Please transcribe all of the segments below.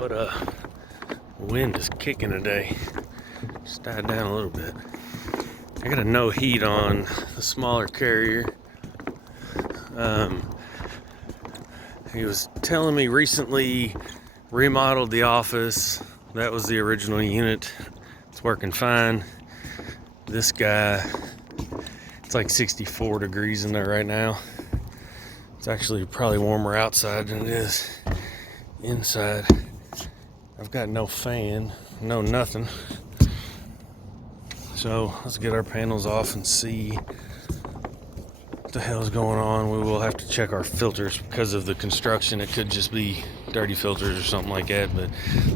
What wind is kicking today. Just died down a little bit. I got a no heat on the smaller carrier. He was telling me recently remodeled the office. That was the original unit. It's working fine. This guy, it's like 64 degrees in there right now. It's actually probably warmer outside than it is inside. I've got no fan, no nothing. So let's get our panels off and see what the hell's going on. We will have to check our filters because of the construction. It could just be dirty filters or something like that, but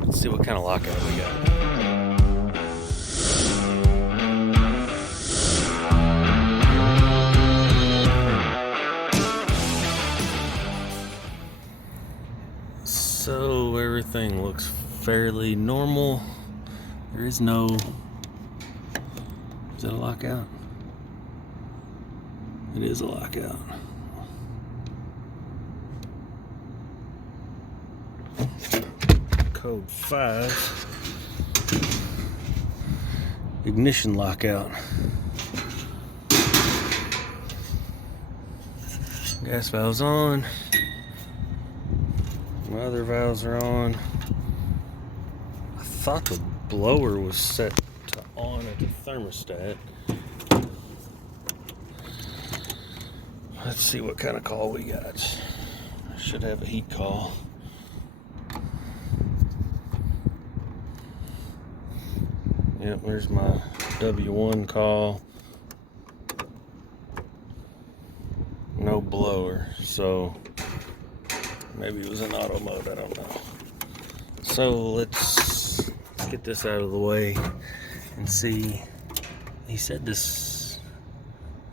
let's see what kind of lockout we got. So everything looks fairly normal. There is no... Is that a lockout? It is a lockout. Code 5. Ignition lockout. Gas valve's on. My other valves are on. I thought the blower was set to on at the thermostat. Let's see what kind of call we got. I should have a heat call. Yep, there's my W1 call. No blower, so maybe it was in auto mode, I don't know. So let's get this out of the way and see. He said this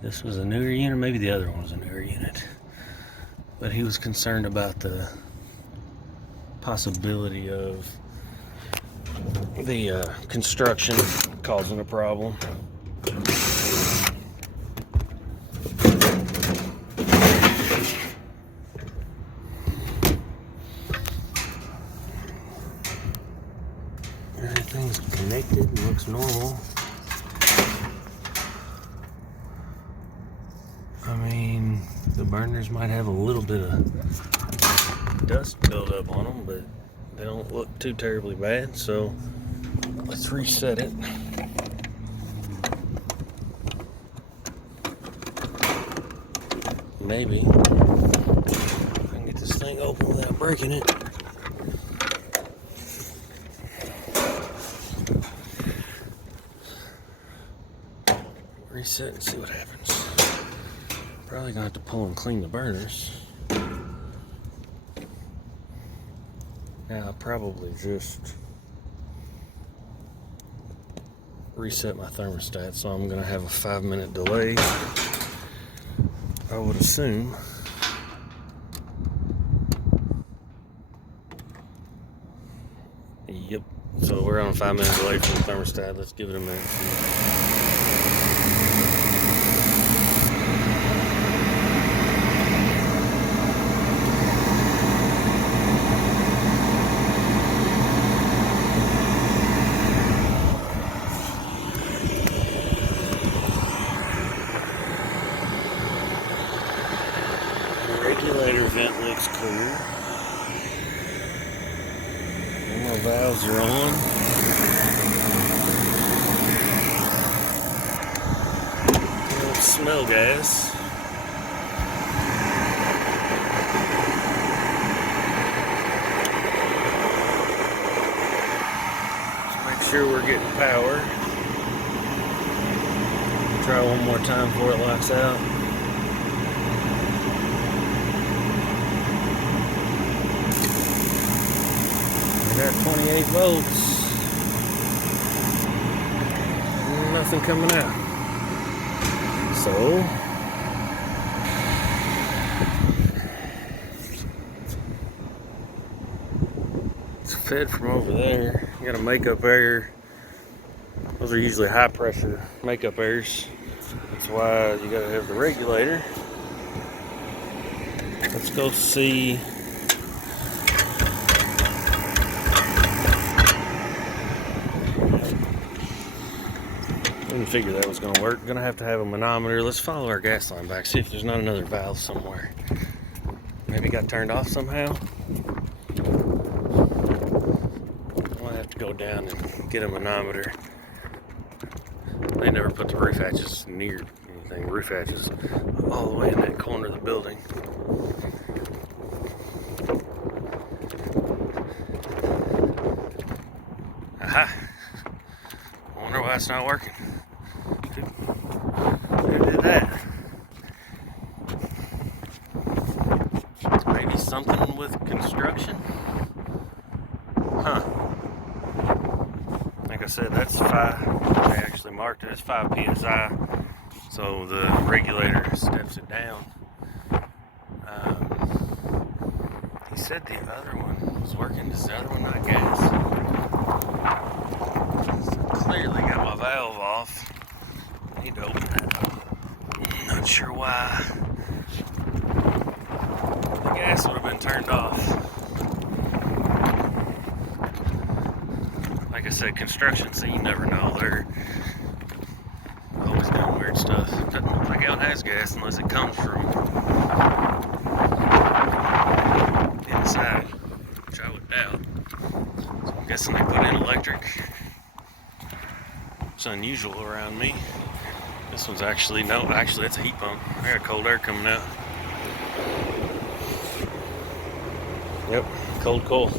was a newer unit, maybe the other one was a newer unit. But he was concerned about the possibility of the construction causing a problem. Everything's connected and looks normal. I mean, the burners might have a little bit of dust buildup on them, but they don't look too terribly bad, so let's reset it. Maybe I can get this thing open without breaking it. Reset and see what happens. Probably gonna have to pull and clean the burners. Now I'll probably just reset my thermostat, so I'm gonna have a 5-minute delay, I would assume. Yep, so we're on a 5-minute delay from the thermostat. Let's give it a minute. Regulator vent looks clear. All my valves are on. Little smell gas. Just make sure we're getting power. Try one more time before it locks out. Got 28 volts. Nothing coming out. So it's fed from over there. You got a makeup air. Those are usually high pressure makeup airs. That's why you gotta have the regulator. Let's go see figure that was gonna work. Gonna have to have a manometer. Let's follow our gas line back, see if there's not another valve somewhere. Maybe it got turned off somehow. I'll have to go down and get a manometer. They never put the roof hatches near anything. Roof hatches all the way in that corner of the building. Aha! I wonder why it's not working. Who did that? Maybe something with construction? Huh. Like I said, that's 5. They actually marked it as 5 psi. So the regulator steps it down. He said the other one was working. Does the other one not gas? So clearly got my valve off. Need to open that up. Not sure why. The gas would have been turned off. Like I said, construction, so you never know. They're always doing weird stuff. Doesn't look like it has gas unless it comes from the inside, which I would doubt. So I'm guessing they put in electric. It's unusual around me. This one's actually, no, actually it's a heat pump. I got cold air coming out. Yep, cold coal.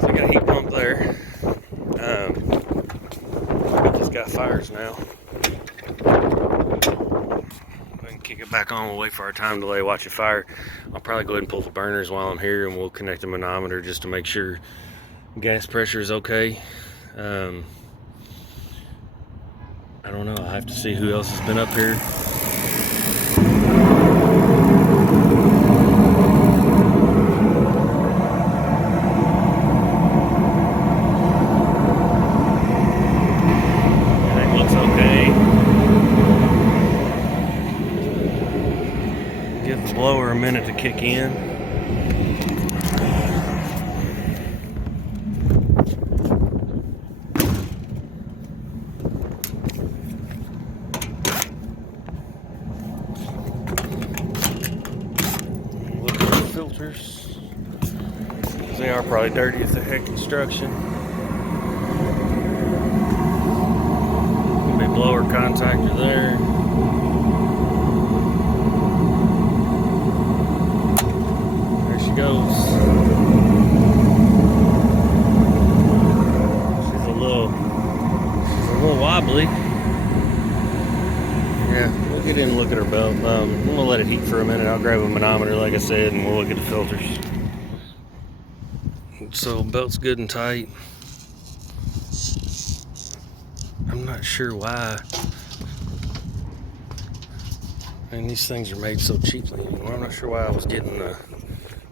So I got a heat pump there. This guy fires now. We can kick it back on. We'll wait for our time delay, watch it fire. I'll probably go ahead and pull the burners while I'm here, and we'll connect the manometer just to make sure gas pressure is okay. I don't know. I'll have to see who else has been up here. Everything looks okay. Give the blower a minute to kick in. Filters, they are probably dirty if they had construction. Big blower contactor there. There she goes. She's a little wobbly. Yeah, we'll get in and look at her belt. I'm gonna let it heat for a minute. I'll grab a manometer, like I said, and we'll look at the filters. So belt's good and tight. I'm not sure why. And these things are made so cheaply anymore. I'm not sure why I was getting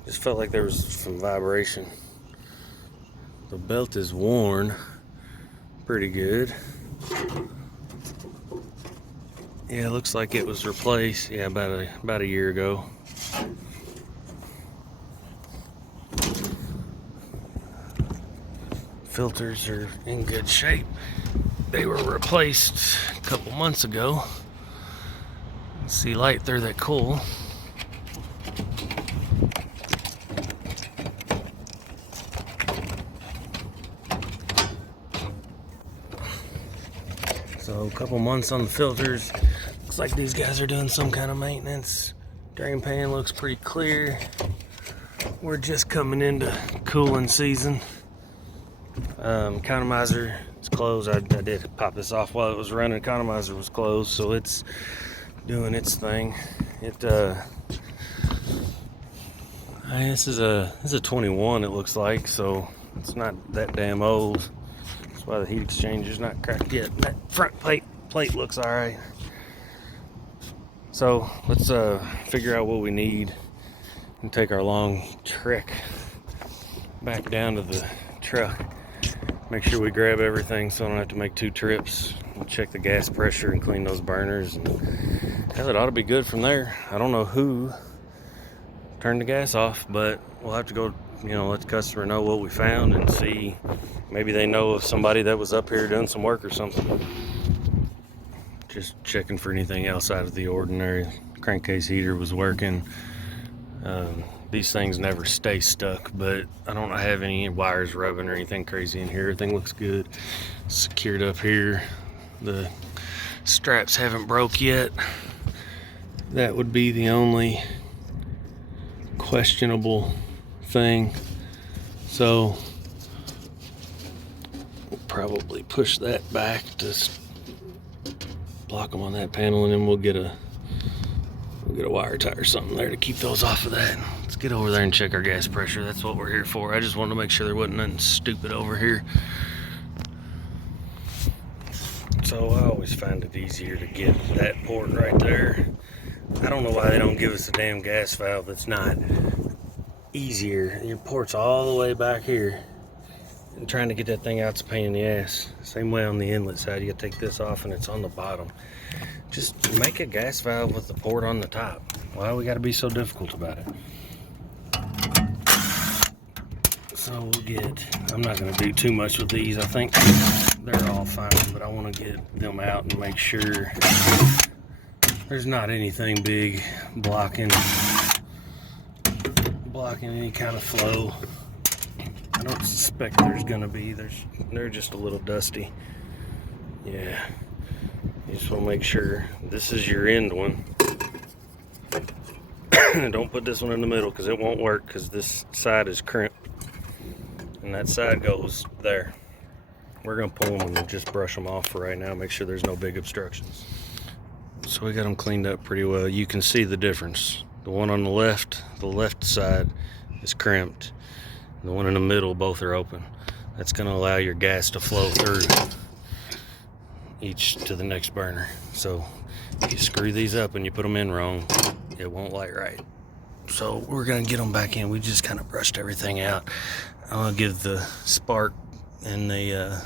just felt like there was some vibration. The belt is worn pretty good. Yeah, it looks like it was replaced. Yeah, about a year ago. Filters are in good shape. They were replaced a couple months ago. See light through that coal. So a couple months on the filters. Looks like these guys are doing some kind of maintenance. Drain pan looks pretty clear. We're just coming into cooling season. Economizer is closed. I did pop this off while it was running. Economizer was closed, so it's doing its thing. This is a 21, it looks like, so it's not that damn old. That's why the heat exchanger's not cracked yet. That front plate looks all right. So let's figure out what we need and take our long trek back down to the truck. Make sure we grab everything so I don't have to make 2 trips. We'll check the gas pressure and clean those burners. And hell, it ought to be good from there. I don't know who turned the gas off, but we'll have to go, let the customer know what we found and see. Maybe they know of somebody that was up here doing some work or something. Just checking for anything else out of the ordinary. Crankcase heater was working. These things never stay stuck, but I don't have any wires rubbing or anything crazy in here. Everything looks good. Secured up here. The straps haven't broke yet. That would be the only questionable thing. So we'll probably push that back to block them on that panel, and then we'll get a wire tie or something there to keep those off of that. Let's get over there and check our gas pressure. That's what we're here for. I just wanted to make sure there wasn't nothing stupid over here. So I always find it easier to get that port right there. I don't know why they don't give us a damn gas valve that's not easier. Your port's all the way back here, and trying to get that thing out's a pain in the ass. Same way on the inlet side, you gotta take this off and it's on the bottom. Just make a gas valve with the port on the top. Why we gotta be so difficult about it? So we'll get, I'm not gonna do too much with these. I think they're all fine, but I wanna get them out and make sure there's not anything big blocking any kind of flow. I don't suspect there's gonna be. They're just a little dusty. Yeah. You just want to make sure this is your end one. Don't put this one in the middle because it won't work, because this side is crimped and that side goes there. We're gonna pull them and just brush them off for right now. Make sure there's no big obstructions. So we got them cleaned up pretty well. You can see the difference. The one on the left side is crimped. The one in the middle, both are open. That's gonna allow your gas to flow through each to the next burner. So if you screw these up and you put them in wrong, it won't light right. So we're gonna get them back in. We just kind of brushed everything out. I'll give the spark and the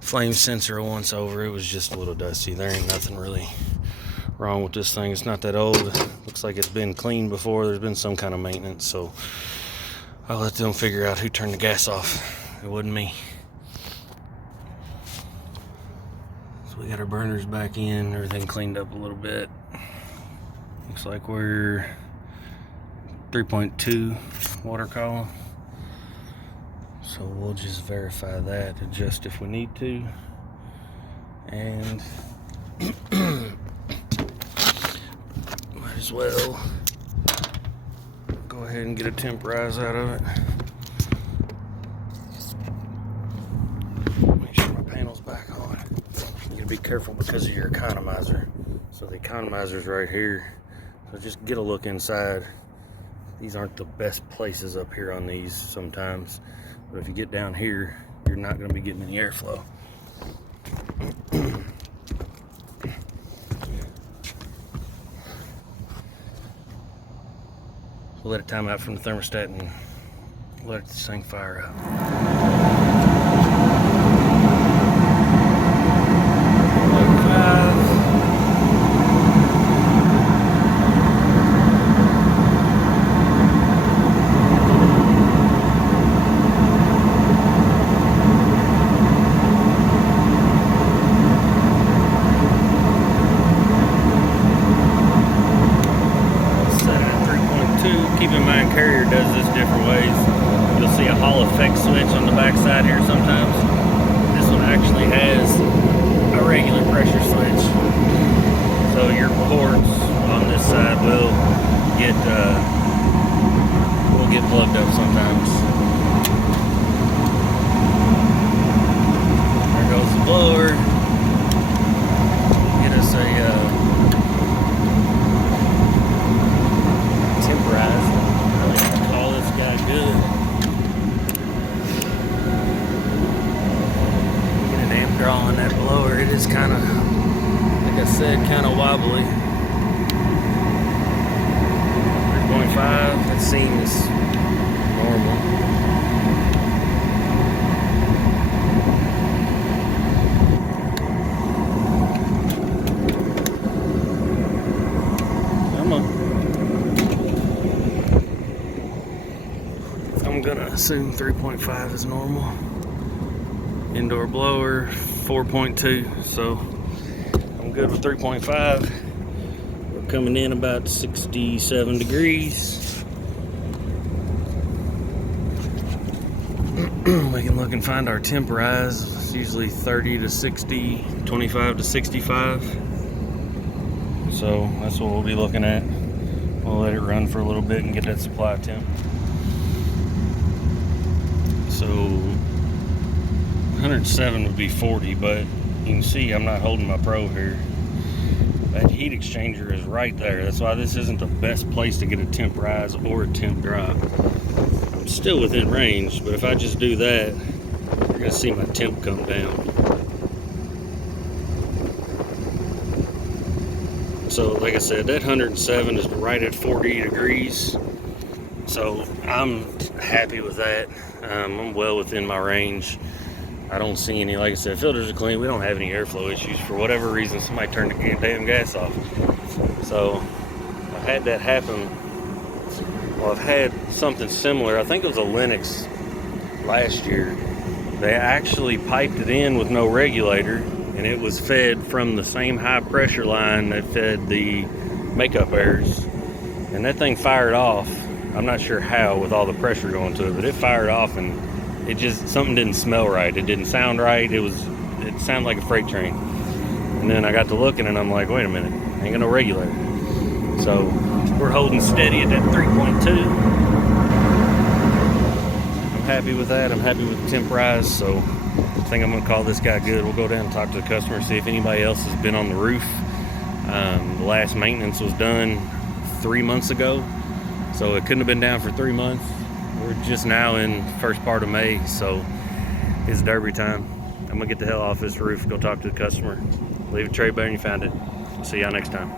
flame sensor a once over. It was just a little dusty. There ain't nothing really wrong with this thing. It's not that old. It looks like it's been cleaned before. There's been some kind of maintenance, so I'll let them figure out who turned the gas off. It wasn't me. So we got our burners back in, everything cleaned up a little bit. Looks like we're 3.2 water column. So we'll just verify that, adjust if we need to. And might as well go ahead and get a temp rise out of it. Make sure my panel's back on. You gotta be careful because of your economizer. So the economizer's right here. So just get a look inside. These aren't the best places up here on these sometimes. But if you get down here, you're not gonna be getting any airflow. We'll let it time out from the thermostat and let this thing fire up. Keep in mind, Carrier does this different ways. You'll see a Hall effect switch on the back side here sometimes. This one actually has a regular pressure switch. So your ports on this side will get plugged up sometimes. There goes the blower. Get us a temporized. Call this guy good. Get an amp draw on that blower. It is kind of, like I said, kind of wobbly. 3.5, that seems normal. I'm gonna assume 3.5 is normal. Indoor blower 4.2, so I'm good. good with 3.5. We're coming in about 67 degrees. We can look and find our temp rise. It's usually 30 to 60, 25 to 65. So that's what we'll be looking at. We'll let it run for a little bit and get that supply temp. So 107 would be 40, but you can see I'm not holding my probe here. That heat exchanger is right there. That's why this isn't the best place to get a temp rise or a temp drop. I'm still within range, but if I just do that, you're gonna see my temp come down. So like I said, that 107 is right at 40 degrees. So I'm happy with that. I'm well within my range. I don't see any, like I said, filters are clean. We don't have any airflow issues. For whatever reason, somebody turned the damn gas off. So I had that happen. Well, I've had something similar. I think it was a Lennox last year. They actually piped it in with no regulator, and it was fed from the same high pressure line that fed the makeup airs. And that thing fired off. I'm not sure how with all the pressure going to it, but it fired off, and it just, something didn't smell right. It didn't sound right. It sounded like a freight train. And then I got to looking, and I'm like, wait a minute, ain't got no regulator. So we're holding steady at that 3.2. I'm happy with that. I'm happy with the temp rise. So I think I'm gonna call this guy good. We'll go down and talk to the customer, see if anybody else has been on the roof. The last maintenance was done 3 months ago. So it couldn't have been down for 3 months. We're just now in first part of May, so it's derby time. I'm gonna get the hell off this roof, go talk to the customer, leave a trade better than you found it. See y'all next time.